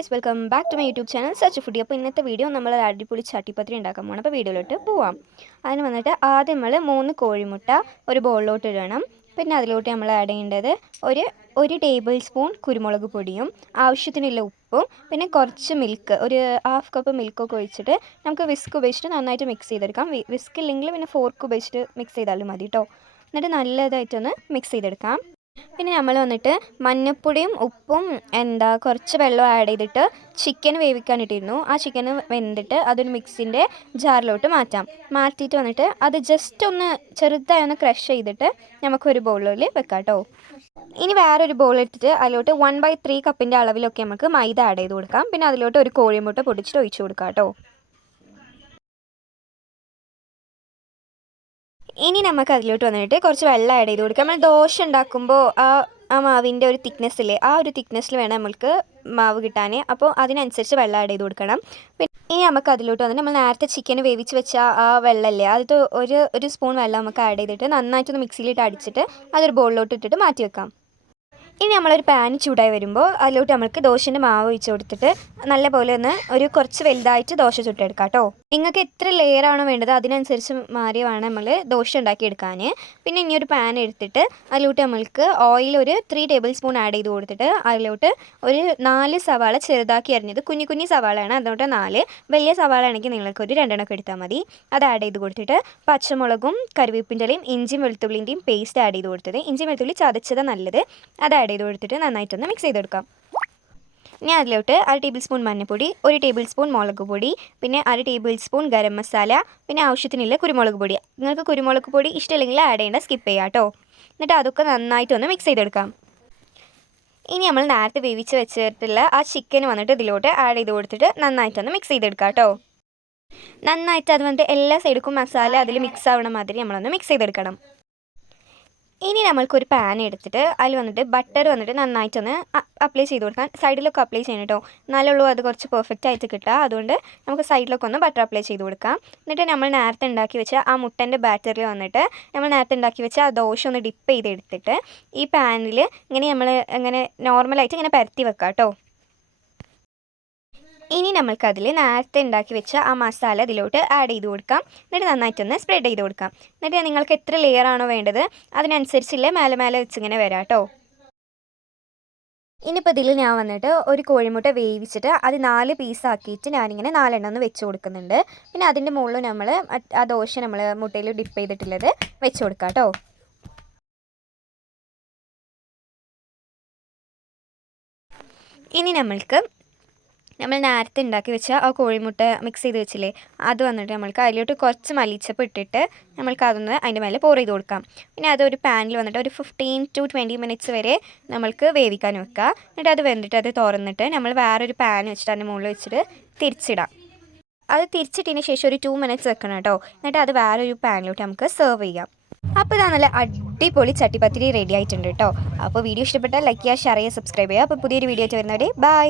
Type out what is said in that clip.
Guys welcome back to my YouTube channel such foodie അപ്പോൾ ഇന്നത്തെ video നമ്മൾ അടിപൊളി ചട്ടിപ്പത്തിരി ഉണ്ടാക്കാൻ പോകണം അപ്പോൾ വീഡിയോയിലോട്ട് പോവാം. അതിന് വന്നിട്ട് ആദ്യം നമ്മൾ മൂന്ന് കോഴിമുട്ട ഒരു ബോളിലോട്ട് ഇടണം. പിന്നെ അതിലോട്ട് നമ്മൾ ആഡ് ചെയ്യേണ്ടത് ഒരു ഒരു ടേബിൾ സ്പൂൺ കുരുമുളക് പൊടിയും ആവശ്യത്തിനുള്ള ഉപ്പും പിന്നെ കുറച്ച് മിൽക്ക് ഒരു ഹാഫ് കപ്പ് മിൽക്കൊക്കെ ഒഴിച്ചിട്ട് നമുക്ക് വിസ്ക് ഉപയോഗിച്ചിട്ട് നന്നായിട്ട് മിക്സ് ചെയ്തെടുക്കാം. വിസ്ക് ഇല്ലെങ്കിൽ പിന്നെ ഫോർക്ക് ഉപയോഗിച്ചിട്ട് മിക്സ് ചെയ്താലും മതി കേട്ടോ എന്നിട്ട് നല്ലതായിട്ടൊന്ന് മിക്സ് ചെയ്തെടുക്കാം. പിന്നെ നമ്മൾ വന്നിട്ട് മഞ്ഞൾപ്പൊടിയും ഉപ്പും എന്താ കുറച്ച് വെള്ളം ആഡ് ചെയ്തിട്ട് ചിക്കൻ വേവിക്കാൻ ഇട്ടിരുന്നു. ആ ചിക്കൻ വെന്തിട്ട് അതൊരു മിക്സിന്റെ ജാറിലോട്ട് മാറ്റാം. മാറ്റിയിട്ട് വന്നിട്ട് അത് ജസ്റ്റ് ഒന്ന് ചെറുതായി ഒന്ന് ക്രഷ് ചെയ്തിട്ട് നമുക്കൊരു ബൗളിൽ വെക്കാം കേട്ടോ ഇനി വേറൊരു ബൗൾ എടുത്തിട്ട് അതിലോട്ട് വൺ ബൈ ത്രീ കപ്പിന്റെ അളവിലൊക്കെ നമുക്ക് മൈദ ആഡ് ചെയ്ത് കൊടുക്കാം. പിന്നെ അതിലോട്ട് ഒരു കോഴിമുട്ട പൊടിച്ചിട്ട് ഒഴിച്ചു കൊടുക്കാം കേട്ടോ ഇനി നമുക്ക് അതിലോട്ട് വന്നിട്ട് കുറച്ച് വെള്ളം ആഡ് ചെയ്ത് കൊടുക്കാം. നമ്മൾ ദോശ ഉണ്ടാക്കുമ്പോൾ ആ ആ മാവിന്റെ ഒരു തിക്നെസ്സിൽ ആ ഒരു തിക്നെസ്സിൽ വേണം നമ്മൾക്ക് മാവ് കിട്ടാൻ അപ്പോൾ അതിനനുസരിച്ച് വെള്ളം ആഡ് ചെയ്ത് കൊടുക്കണം. പിന്നെ ഇനി നമുക്ക് അതിലോട്ട് വന്നിട്ട് നമ്മൾ നേരത്തെ ചിക്കൻ വേവിച്ച് വെച്ച ആ വെള്ളമല്ലേ അത് ഒരു ഒരു സ്പൂൺ വെള്ളം നമുക്ക് ആഡ് ചെയ്തിട്ട് നന്നായിട്ടൊന്ന് മിക്സിയിലിട്ട് അടിച്ചിട്ട് അതൊരു ബോളിലോട്ട് ഇട്ടിട്ട് മാറ്റി വെക്കാം. ഇനി നമ്മളൊരു പാൻ ചൂടായി വരുമ്പോൾ അതിലോട്ട് നമ്മൾക്ക് ദോശന്റെ മാവ് ഒഴിച്ച് കൊടുത്തിട്ട് നല്ല പോലെ ഒന്ന് ഒരു കുറച്ച് വലുതായിട്ട് ദോശ ചുട്ടെടുക്കാം കേട്ടോ. നിങ്ങൾക്ക് എത്ര ലെയർ ആണോ വേണ്ടത് അതിനനുസരിച്ച് മാറി വേണം നമ്മൾ ദോശ ഉണ്ടാക്കിയെടുക്കാൻ പിന്നെ ഇനി ഒരു പാൻ എടുത്തിട്ട് അതിലോട്ട് നമ്മൾക്ക് ഓയിൽ ഒരു ത്രീ ടേബിൾ സ്പൂൺ ആഡ് ചെയ്ത് കൊടുത്തിട്ട് അതിലോട്ട് ഒരു നാല് സവാള ചെറുതാക്കി അരിഞ്ഞത് കുഞ്ഞു കുഞ്ഞു സവാളയാണ്. അതുകൊണ്ട് നാല് വലിയ സവാള ആണെങ്കിൽ നിങ്ങൾക്ക് ഒരു രണ്ടെണ്ണമൊക്കെ എടുത്താൽ മതി. അത് ആഡ് ചെയ്ത് കൊടുത്തിട്ട് പച്ചമുളകും കറിവേപ്പിന്റെയും ഇഞ്ചിയും വെളുത്തുള്ളിന്റെയും പേസ്റ്റ് ആഡ് ചെയ്ത് കൊടുത്തത്. ഇഞ്ചി വെളുത്തുള്ളി ചതച്ചത് നല്ലത്. അത് ആഡ് ചെയ്ത് കൊടുത്തിട്ട് നന്നായിട്ടൊന്ന് മിക്സ് ചെയ്തെടുക്കാം. ഇനി അതിലോട്ട് അര ടേബിൾ സ്പൂൺ മഞ്ഞൾപ്പൊടി ഒരു ടേബിൾ സ്പൂൺ മുളക് പൊടി പിന്നെ അര ടേബിൾ സ്പൂൺ ഗരം മസാല പിന്നെ ആവശ്യത്തിനുള്ള കുരുമുളക് പൊടി. നിങ്ങൾക്ക് കുരുമുളക് പൊടി ഇഷ്ടമില്ലെങ്കിൽ ആഡ് ചെയ്യേണ്ട സ്കിപ്പ് ചെയ്യാം കേട്ടോ എന്നിട്ട് അതൊക്കെ നന്നായിട്ടൊന്ന് മിക്സ് ചെയ്തെടുക്കാം. ഇനി നമ്മൾ നേരത്തെ വേവിച്ച് വെച്ചിട്ടുള്ള ആ ചിക്കൻ വന്നിട്ട് ഇതിലോട്ട് ആഡ് ചെയ്ത് കൊടുത്തിട്ട് നന്നായിട്ടൊന്ന് മിക്സ് ചെയ്തെടുക്കാം കേട്ടോ നന്നായിട്ട് അത് വന്നിട്ട് എല്ലാ സൈഡിക്കും മസാല അതിൽ മിക്സ് ആവണ മാതിരി നമ്മളൊന്ന് മിക്സ് ചെയ്തെടുക്കണം. ഇനി നമ്മൾക്കൊരു പാൻ എടുത്തിട്ട് അതിൽ വന്നിട്ട് ബട്ടർ വന്നിട്ട് നന്നായിട്ടൊന്ന് അപ്ലൈ ചെയ്ത് കൊടുക്കാൻ സൈഡിലൊക്കെ അപ്ലൈ ചെയ്യണം കേട്ടോ നല്ലുള്ളൂ അത് കുറച്ച് പെർഫെക്റ്റ് ആയിട്ട് കിട്ടുക. അതുകൊണ്ട് നമുക്ക് സൈഡിലൊക്കെ ഒന്ന് ബട്ടർ അപ്ലൈ ചെയ്ത് കൊടുക്കാം. എന്നിട്ട് നമ്മൾ നേരത്തെ ഉണ്ടാക്കി വെച്ച ആ മുട്ടന്റെ ബാറ്ററിൽ വന്നിട്ട് നമ്മൾ നേരത്തെ ഉണ്ടാക്കി വെച്ച ആ ദോശ ഒന്ന് ഡിപ്പ് ചെയ്തെടുത്തിട്ട് ഈ പാനിൽ ഇങ്ങനെ നമ്മൾ ഇങ്ങനെ നോർമലായിട്ട് ഇങ്ങനെ പരത്തി വെക്കാം കേട്ടോ ഇനി നമ്മൾക്കതിൽ നേരത്തെ ഉണ്ടാക്കി വെച്ച ആ മസാല ഇതിലോട്ട് ആഡ് ചെയ്ത് കൊടുക്കാം. എന്നിട്ട് നന്നായിട്ടൊന്ന് സ്പ്രെഡ് ചെയ്ത് കൊടുക്കാം. എന്നിട്ട് നിങ്ങൾക്ക് എത്ര ലെയർ ആണോ വേണ്ടത് അതിനനുസരിച്ചില്ലേ മേലെ മേലെ വെച്ചിങ്ങനെ വരാം കേട്ടോ. ഇനിയിപ്പോൾ ഇതിൽ ഞാൻ വന്നിട്ട് ഒരു കോഴിമുട്ട വേവിച്ചിട്ട് അത് നാല് പീസാക്കിയിട്ട് ഞാനിങ്ങനെ നാലെണ്ണം ഒന്ന് വെച്ച് കൊടുക്കുന്നുണ്ട്. പിന്നെ അതിന്റെ മുകളിൽ നമ്മൾ ആ ദോശ നമ്മൾ മുട്ടയിൽ ഡിപ്പ് ചെയ്തിട്ടുള്ളത് വെച്ച് കൊടുക്കാം കേട്ടോ. ഇനി നമ്മൾക്ക് നമ്മൾ നേരത്തെ ഉണ്ടാക്കി വെച്ച ആ കോഴിമുട്ട മിക്സ് ചെയ്ത് വെച്ചില്ലേ അത് വന്നിട്ട് നമ്മൾക്ക് അതിലോട്ട് കുറച്ച് മല്ലിച്ചപ്പ് ഇട്ടിട്ട് നമ്മൾക്ക് അതൊന്ന് അതിന്റെ മേലെ പോർ ചെയ്ത് കൊടുക്കാം. പിന്നെ ഒരു പാനിൽ വന്നിട്ട് ഒരു ഫിഫ്റ്റീൻ ടു ട്വന്റി മിനിറ്റ്സ് വരെ നമ്മൾക്ക് വേവിക്കാൻ വെക്കുക. എന്നിട്ട് അത് വെന്തിട്ട് അത് തുറന്നിട്ട് നമ്മൾ വേറൊരു പാൻ വെച്ചിട്ട് അതിന്റെ മുകളിൽ വെച്ചിട്ട് തിരിച്ചിടാം. അത് തിരിച്ചിട്ടതിന് ശേഷം ഒരു ടു മിനിറ്റ്സ് വെക്കണം കേട്ടോ. എന്നിട്ട് അത് വേറൊരു പാനിലോട്ട് നമുക്ക് സെർവ് ചെയ്യാം. അപ്പോൾ ഇതാ നല്ല അടിപൊളി ചട്ടിപ്പത്തിരി റെഡി ആയിട്ടുണ്ട് കേട്ടോ. അപ്പോൾ വീഡിയോ ഇഷ്ടപ്പെട്ടാൽ ലൈക്ക് ചെയ്യുക ഷെയർ ചെയ്യുക സബ്സ്ക്രൈബ് ചെയ്യുക. അപ്പോൾ പുതിയൊരു വീഡിയോ ആയിട്ട് വരുന്നവരെ ബൈ